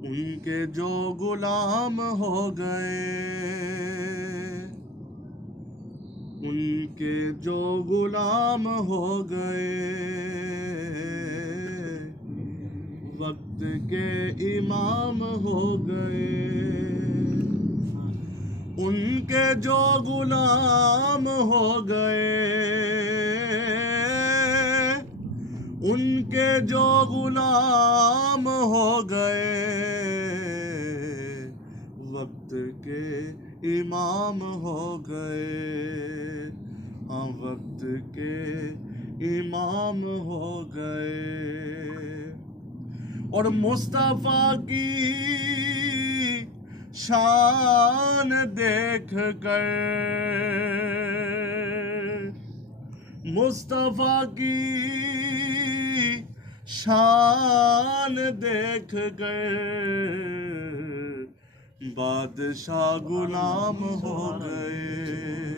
उनके जो गुलाम हो गए, उनके जो गुलाम हो गए, वक्त के इमाम हो गए। उनके जो गुलाम हो गए, उनके जो गुलाम हो गए, वक्त के इमाम हो गए। हाँ, वक्त के इमाम हो गए। और मुस्तफा की शान देख कर, मुस्तफा की शान देख कर बादशाह गुलाम हो गए।